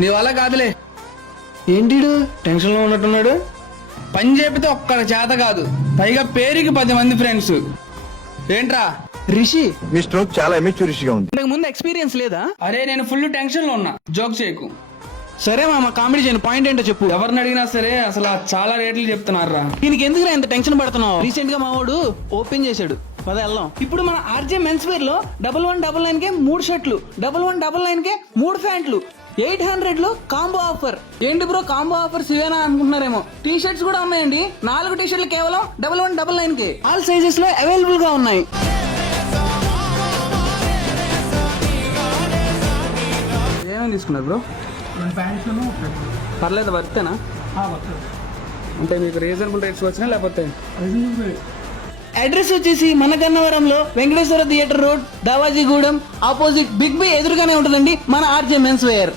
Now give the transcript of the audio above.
నీ వల్ల కాదులే. ఏంటిడు టెన్షన్ లో ఉన్నట్టున్నాడు? పని చేపితే ఒక్కడ చేత కాదు, పైగా పేరుకి 10 మంది ఫ్రెండ్స్. ఏంట్రా రిషి, మీ స్ట్రోక్ చాలా ఎమెచ్యూరిటీగా ఉంది. ఇంతకు ముందు ఎక్స్పీరియన్స్ లేదా? అరే నేను ఫుల్ టెన్షన్ లో ఉన్నా, జోక్ చేయకు. సరే మామ, కామెడీ చేయను, పాయింట్ ఏంటో చెప్పు. ఎవరిని అడిగినా సరే అసలు చాలా రేట్లు చెప్తున్నారా. దీనికి ఎందుకు ఇంత టెన్షన్ పడుతున్నావు? రీసెంట్ గా మా వాడు ఓపెన్ చేశాడు, పద వెళ్దాం. ఇప్పుడు మన ఆర్జే మెన్స్ వేర్ లో 1199 కే 3 షర్ట్లు, 1199 కే 3 ప్యాంట్లు, 800 లో కాంబో ఆఫర్. ఏంటి బ్రో కాంబో ఆఫర్స్ ఇవేనా అనుకుంటున్నారేమో. టీ షర్ట్స్ కూడా ఉన్నాయండి, 4 టీ షర్ట్లు కేవలం 1199 కే. ఆల్ సైజెస్ లో అవైలబుల్ గా ఉన్నాయి. ఏమేమి తీసుకున్నారు బ్రో? పర్లేదు, వర్తేనా? అంటే మీకు రీజనబుల్ రేట్స్ వచ్చినా లేకపోతే? అడ్రస్ వచ్చేసి మన గన్నవరంలో Venkateswara theatre road, Davajigudem opposite big B ఎదురుగానే ఉంటుందండి మన ఆర్జే మెన్స్ వేర్.